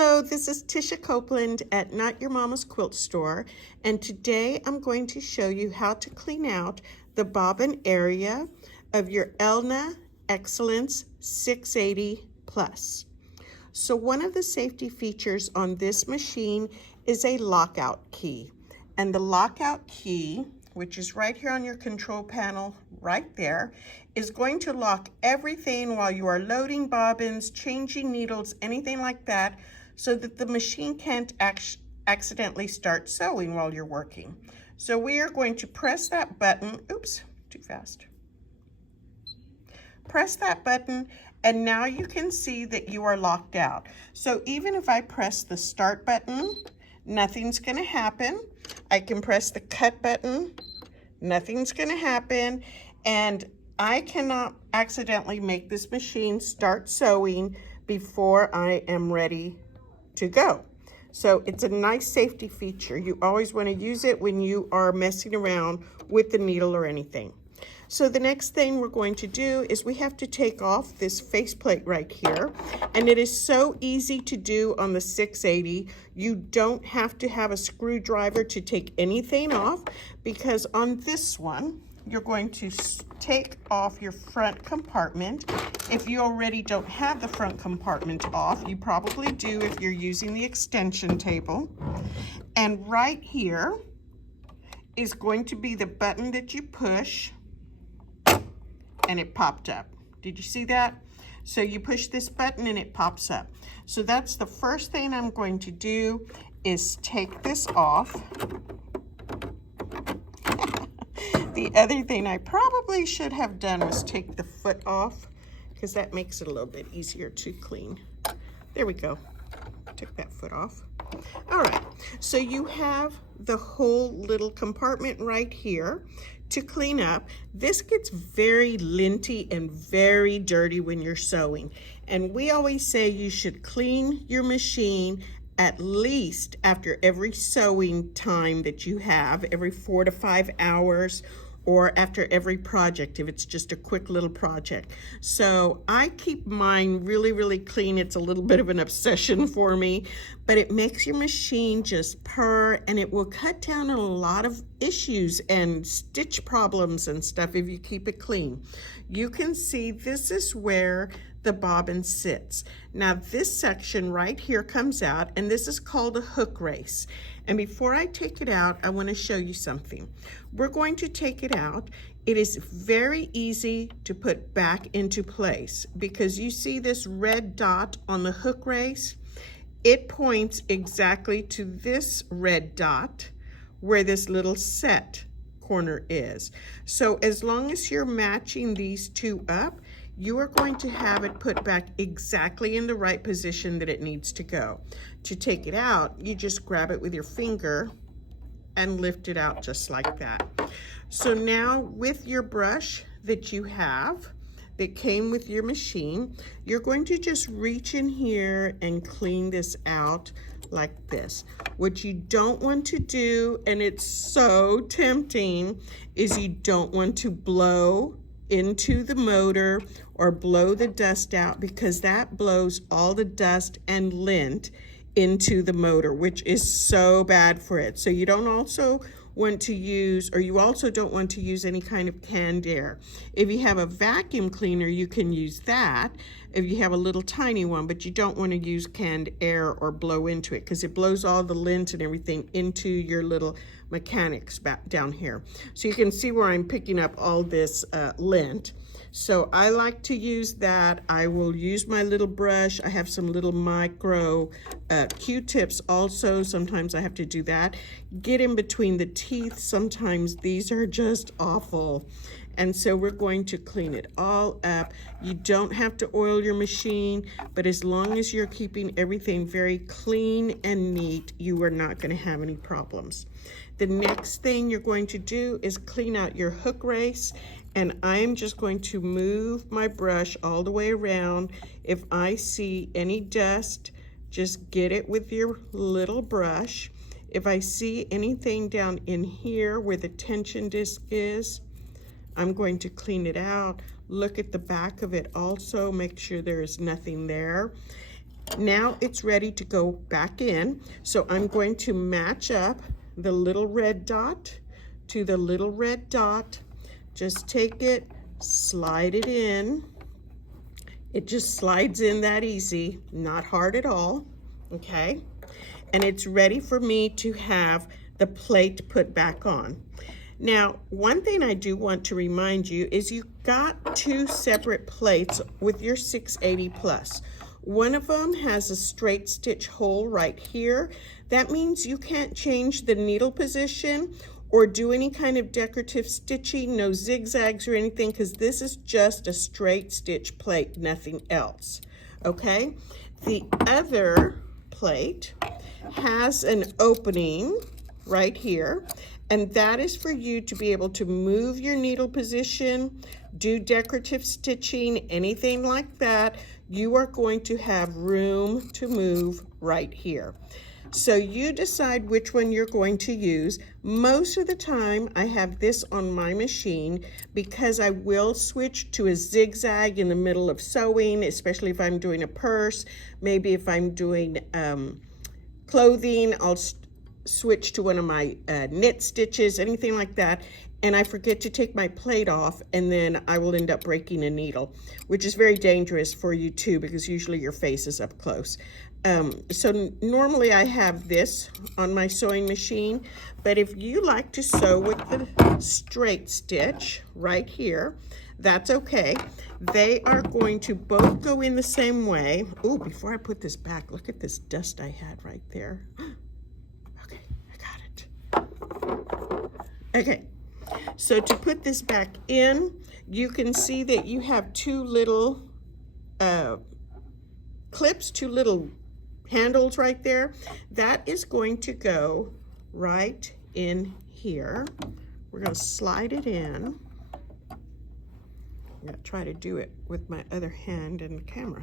Hello, this is Tisha Copeland at Not Your Mama's Quilt Store, and today I'm going to show you how to clean out the bobbin area of your Elna eXcellence 680 Plus. So one of the safety features on this machine is a lockout key, and the lockout key, which is right here on your control panel right there, is going to lock everything while you are loading bobbins, changing needles, anything like that, so that the machine can't accidentally start sewing while you're working. So we are going to press that button. Oops, too fast. Press that button, and now you can see that you are locked out. So even if I press the start button, nothing's gonna happen. I can press the cut button, nothing's gonna happen, and I cannot accidentally make this machine start sewing before I am ready to go. So it's a nice safety feature. You always want to use it when you are messing around with the needle or anything. So the next thing we're going to do is we have to take off this faceplate right here, and it is so easy to do on the 680. You don't have to have a screwdriver to take anything off, because on this one you're going to take off your front compartment. If you already don't have the front compartment off, you probably do if you're using the extension table. And right here is going to be the button that you push, and it popped up. Did you see that? So you push this button and it pops up. So that's the first thing I'm going to do, is take this off. The other thing I probably should have done was take the foot off, because that makes it a little bit easier to clean. There we go. Took that foot off. All right, so you have the whole little compartment right here to clean up. This gets very linty and very dirty when you're sewing, and we always say you should clean your machine at least after every sewing time that you have, every 4 to 5 hours, or after every project if it's just a quick little project. So I keep mine really, really clean. It's a little bit of an obsession for me, but it makes your machine just purr, and it will cut down on a lot of issues and stitch problems and stuff if you keep it clean. You can see this is where the bobbin sits. Now this section right here comes out, and this is called a hook race. And before I take it out, I want to show you something. We're going to take it out. It is very easy to put back into place, because you see this red dot on the hook race? It points exactly to this red dot where this little set corner is. So as long as you're matching these two up, you are going to have it put back exactly in the right position that it needs to go. To take it out, you just grab it with your finger and lift it out just like that. So now with your brush that you have, that came with your machine, you're going to just reach in here and clean this out like this. What you don't want to do, and it's so tempting, is you don't want to blow into the motor or blow the dust out, because that blows all the dust and lint into the motor, which is so bad for it. So you don't also want to use, or you also don't want to use any kind of canned air. If you have a vacuum cleaner, you can use that if you have a little tiny one, but you don't want to use canned air or blow into it, because it blows all the lint and everything into your little mechanics back down here. So you can see where I'm picking up all this lint. So I like to use that. I will use my little brush. I have some little micro Q-tips also. Sometimes I have to do that. Get in between the teeth. Sometimes these are just awful. And so we're going to clean it all up. You don't have to oil your machine, but as long as you're keeping everything very clean and neat, you are not going to have any problems. The next thing you're going to do is clean out your hook race, and I am just going to move my brush all the way around. If I see any dust, just get it with your little brush. If I see anything down in here where the tension disc is, I'm going to clean it out. Look at the back of it also, make sure there is nothing there. Now it's ready to go back in. So I'm going to match up the little red dot to the little red dot. Just take it, slide it in. It just slides in that easy, not hard at all, okay? And it's ready for me to have the plate put back on. Now, one thing I do want to remind you is you got two separate plates with your 680 plus. One of them has a straight stitch hole right here. That means you can't change the needle position or do any kind of decorative stitching, no zigzags or anything, because this is just a straight stitch plate, nothing else, okay? The other plate has an opening right here, and that is for you to be able to move your needle position, do decorative stitching, anything like that. You are going to have room to move right here. So you decide which one you're going to use. Most of the time I have this on my machine because I will switch to a zigzag in the middle of sewing, especially if I'm doing a purse. Maybe if I'm doing clothing, I'll switch to one of my knit stitches, anything like that. And I forget to take my plate off, and then I will end up breaking a needle, which is very dangerous for you too, because usually your face is up close. So normally I have this on my sewing machine, but if you like to sew with the straight stitch right here, that's okay. They are going to both go in the same way. Oh, before I put this back, look at this dust I had right there. Okay, I got it. Okay, so to put this back in, you can see that you have two little clips, two little handles right there. That is going to go right in here. We're going to slide it in. I'm going to try to do it with my other hand and the camera.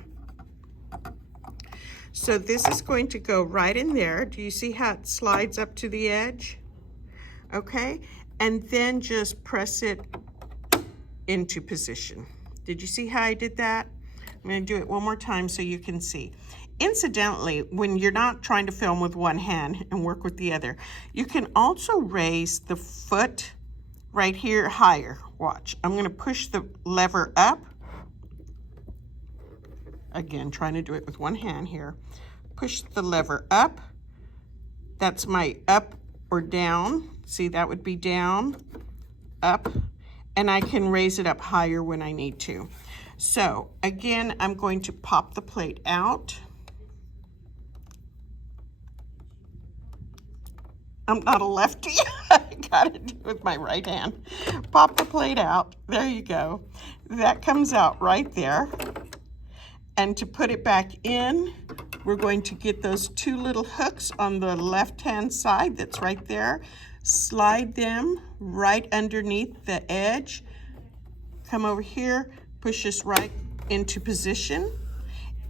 So this is going to go right in there. Do you see how it slides up to the edge? Okay, and then just press it into position. Did you see how I did that? I'm going to do it one more time so you can see. Incidentally, when you're not trying to film with one hand and work with the other, you can also raise the foot right here higher. Watch, I'm going to push the lever up. Again, trying to do it with one hand here. Push the lever up. That's my up or down. See, that would be down, up, and I can raise it up higher when I need to. So again, I'm going to pop the plate out. I'm not a lefty. I gotta do it with my right hand. Pop the plate out. There you go. That comes out right there. And to put it back in, we're going to get those two little hooks on the left-hand side that's right there. Slide them right underneath the edge. Come over here, push this right into position.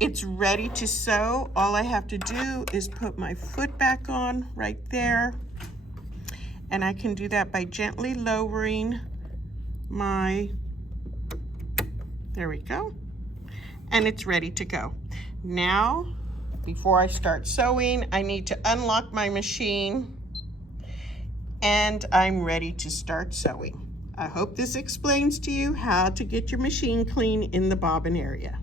It's ready to sew. All I have to do is put my foot back on right there. And I can do that by gently lowering my, there we go. And it's ready to go. Now, before I start sewing, I need to unlock my machine, and I'm ready to start sewing. I hope this explains to you how to get your machine clean in the bobbin area.